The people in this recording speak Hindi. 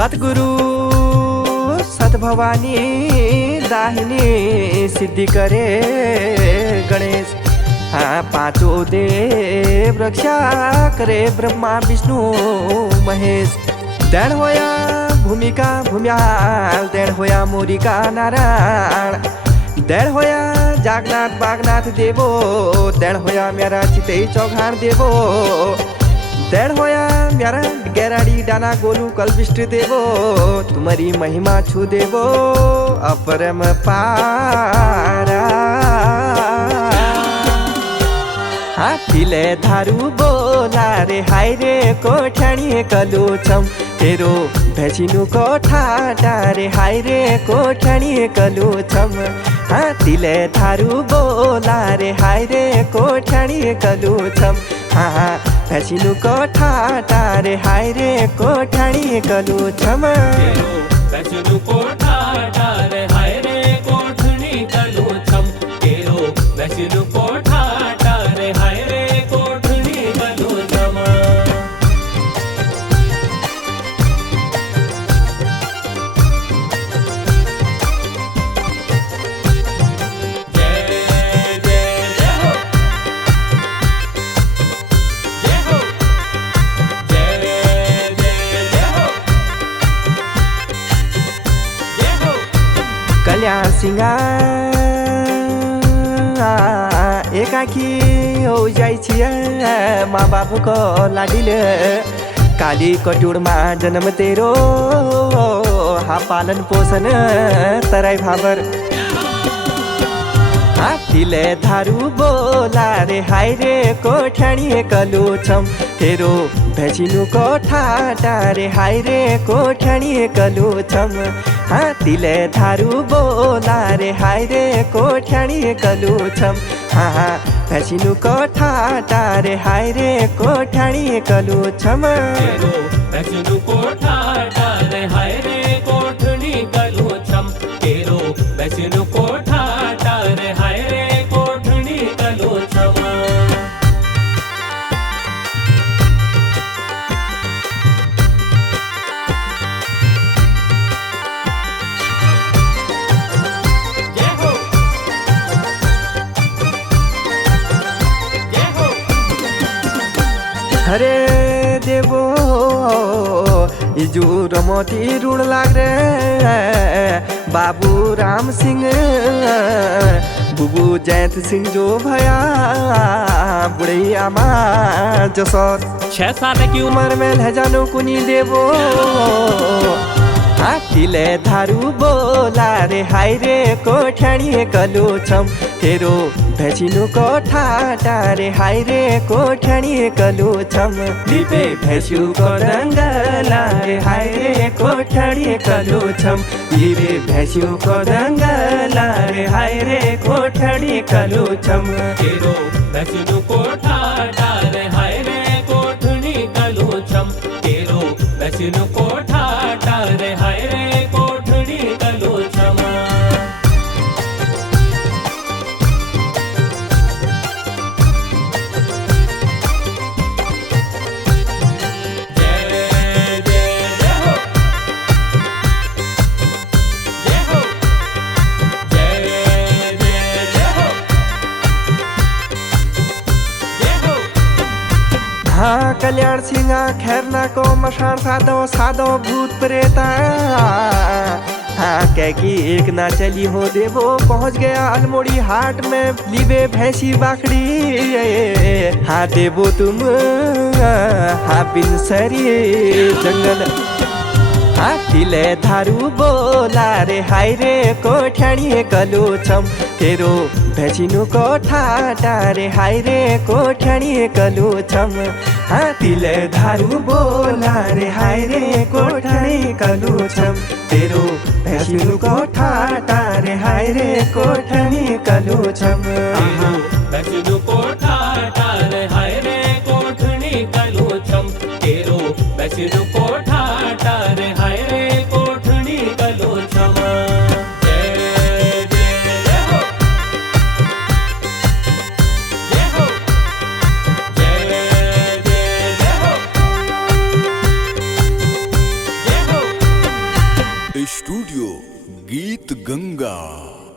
सद्गुरु सद्भवानी दाहिनी सिद्धि करे गणेश। पाँचों देव रक्षा करे ब्रह्मा विष्णु महेश। दैण होया भूमिका भूम्याल, दैण होया मोरिका नारायण, दैण होया जागनाथ बागनाथ देवो, दैण होया मेरा चितई चौघान देवो, दैण होया मेरा गैराड़ी डाना गोलू कलविष्ट देवो। तुम्हारी महिमा छू देवो अपरम पारा। हाथीले धारू बोला रे हाय रे कोठ्याणी कलुछम, तेरो भैसिनु कोठाटा रे हाय रे कोठ्याणी कलुछम। हाथीले धारू बोला रे हाय रे कोठ्याणी कलुछम, भैसिनु कोठाटा रे हाय रे कोठ्याणी कलुछम। भैसिनु कोठाटा रे हाय रे कोठनी कलुछम, तेरो भैसिनु कोठाटा रे हाय रे कोठनी कलुछम। कल्याण सिंगार एकाकी हो जाइ छिया माँ बाबुको लाडिले। काली कटुरमा जन्म तेरो पालन पोषण तराई भावर। हाथीले धारू बोला रे हाय रे कोठ्याणी कलुछम, तेरो भैसिनु कोठाटा रे हाय रे कोठ्याणी कलुछम। हाथीले धारू बोला रे हाय रे कोठ्याणी कलुछम, भैसिनु कोठाटा रे हाय रे कोठ्याणी कलुछम। भैसिनु कोठाटा रे हाय रे कोठनी कलुछम, तेरो भैसिनु कोठाटा रे हाय रे कोठनी कलुछम। हरे देवो इजू रमती ऋण लाग रे बाबू राम सिंह, बुबू जयंत सिंह जो भया बुढ़ी आमा जसोर। 6 साल की उम्र में लह जानो कुनी देवो। हाथीले धारू बोला रे हाय रे कोठ्याणी कलुछम, तेरो भैसिनु कोठाटा रे हाय रे कोठ्याणी कलुछम। लिबे भैंसुको रंगला रे हाय रे कोठ्याणी कलुछम, लिबे भैंसुको रंगला रे हाय रे कोठ्याणी कलुछम। तेरो भैसिनु कोठाटा रे हाय रे कोठनी कलुछम, तेरो भैसिनु कोठाटा रे हाय रे कोठनी कलुछम। हाँ कल्याण सिंह खैरना को मशान साधो साधो भूत प्रेता। हाँ कह की एक ना चली हो देवो, पहुँच गया अल्मोड़ी हाट में लीबे भैंसी बाखड़ी। हाँ देवो तुम हाँ बिनसरी जंगल। हाथीले धारू बोला रे हाय रे कोठ्याणी कलुछम, तेरो भैसिनु कोठाटा रे हाय रे कोठ्याणी कलुछम। हाथीले धारू बोला रे हाय रे कोठ्याणी कलुछम, तेरो भैसिनु कोठाटा रे हाय रे कोठ्याणी कलुछम। भैसिनु कोठाटा रे हाय रे कोठनी कलुछम, तेरो भैसिनु कोठाटा रे हाय रे कोठनी कलुछम। मीडिया।